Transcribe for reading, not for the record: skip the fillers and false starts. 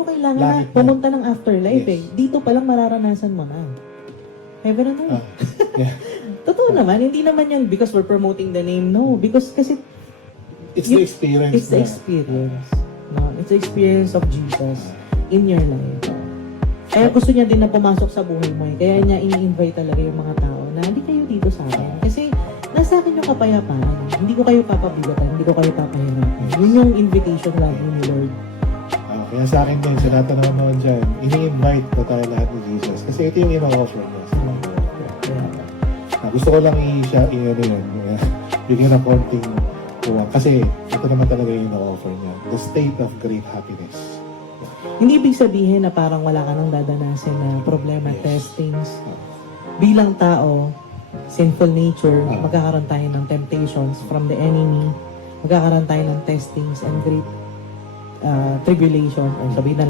mo kailangan Langit na pumunta ng afterlife Yes. Dito pa lang mararanasan mo na. Heaven and earth. Yeah. Totoo naman, hindi naman yan because we're promoting the name. No, because kasi It's the experience. it's the experience. No? It's the experience of Jesus in your life. Kaya gusto niya din na pumasok sa buhay mo. Kaya niya ini-invite talaga yung mga tao na hindi kayo dito sa akin. Kasi nasa akin yung kapayapaan. Hindi ko kayo papabigatan, hindi ko kayo papahirapan. Yun yung invitation lagi ni Lord. Kaya sa akin din, sa lahat na naman dyan, ini-invite na tayo lahat ni Jesus. Kasi ito yung ino-offer niya. Gusto ko lang bigyan ng konting tuwang. Kasi ito naman talaga yung ino-offer niya. The state of great happiness. Hindi ibig sabihin na parang wala ka nang dadanasin na problema, testings. Bilang tao, sinful nature, magkakaroon tayo ng temptations from the enemy, magkakaroon tayo ng testings and great tribulation, or sabihin na